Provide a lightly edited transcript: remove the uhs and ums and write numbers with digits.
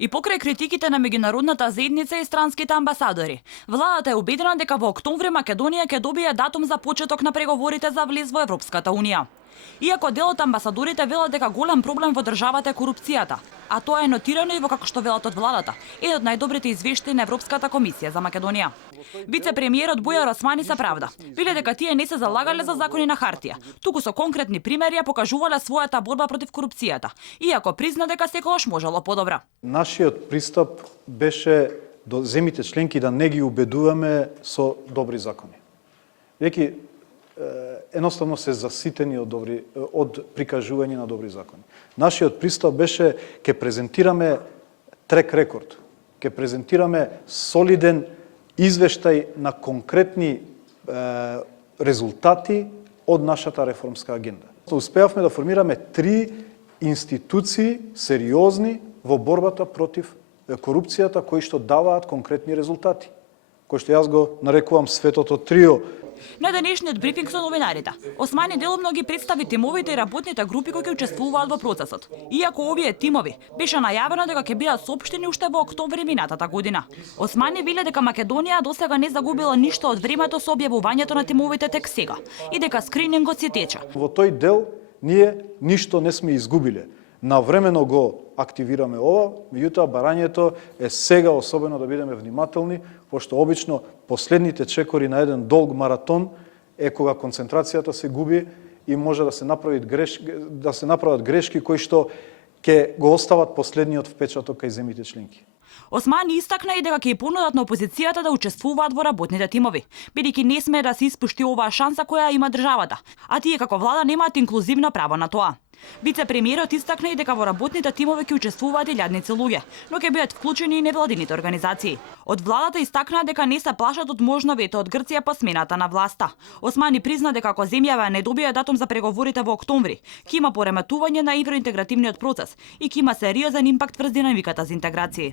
И покрај критиките на меѓународната заедница и странските амбасадори, владата е убедена дека во октомври Македонија ќе добие датум за почеток на преговорите за влез во Европската унија. Иако дел од амбасадорите велат дека голем проблем во државата е корупцијата, а тоа е нотирано и во, како што велат од владата, еден од најдобрите извештаи на Европската комисија за Македонија. Вице-премиерот Бујар Османи се правда. Веле дека тие не се залагале за закони на хартија, туку со конкретни примери ја покажувале својата борба против корупцијата, иако призна дека секогаш можело подобро. Нашиот пристап беше до земите членки да не ги убедуваме со добри закони. Веќе едноставно се заситени од прикажување на добри закони. Нашиот пристап беше ќе презентираме трек рекорд, ќе презентираме солиден извештај на конкретни резултати од нашата реформска агенда. Успеавме да формираме 3 институции сериозни во борбата против корупцијата, кои што даваат конкретни резултати, кои што јас го нарекувам светото трио. На денешниот брифинг со новинарите, Османи делумно ги представи тимовите и работните групи кои ќе учествуваат во процесот. Иако овие тимови беше најавено дека ќе бидат соопштени уште во октомври минатата година. Османи веле дека Македонија досега не загубила ништо од времето со објавувањето на тимовите тек сега и дека скринингот си тече. Во тој дел ние ништо не сме изгубиле. Навремено го активираме ова, меѓутоа барањето е сега особено да бидеме внимателни, пошто обично последните чекори на еден долг маратон е кога концентрацијата се губи и може да се направат грешки кои што ќе го остават последниот впечаток кај земите членки. Османи истакна и дека ќе понудат на опозицијата да учествуваат во работните тимови, бидејќи не сме да се испушти оваа шанса која има државата, а тие како влада немаат инклузивно право на тоа. Вице-премиерот истакна и дека во работните тимови ќе учествуваат илјадници луѓе, но ќе бидат вклучени и невладините организации. Од владата истакна дека не се плашат од можно вето од Грција по смената на власта. Османи призна дека ако земјава не добие датум за преговорите во октомври, ќе има пореметување на евроинтегративниот процес и ќе има сериозен импакт врз динамиката за интеграција.